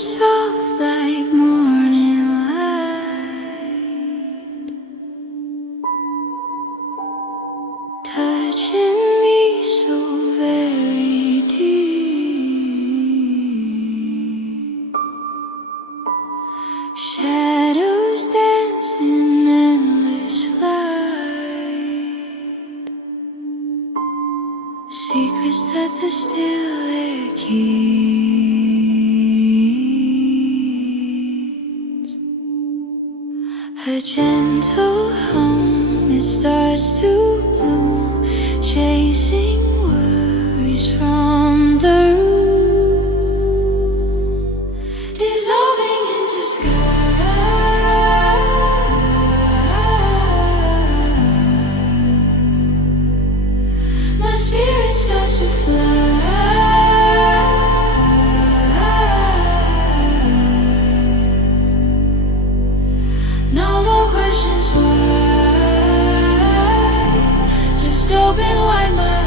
soft like morning light, touching me so very deep. Shadows dance in endless flight, secrets that the still air keeps. A gentle hum, it starts to bloom, chasing worries from the room, dissolving into sky. My spirit starts to fly. No more questions why, just open wide my eyes.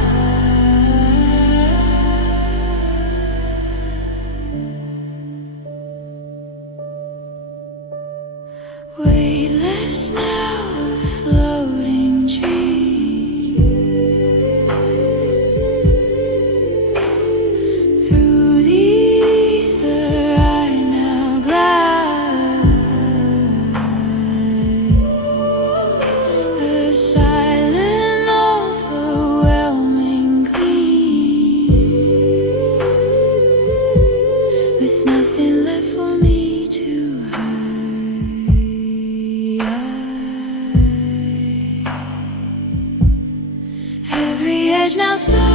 Weightless now, a floating dream. Through the ether I now glide, a silent overwhelming gleam, with nothing left for me to hide. Every edge now starts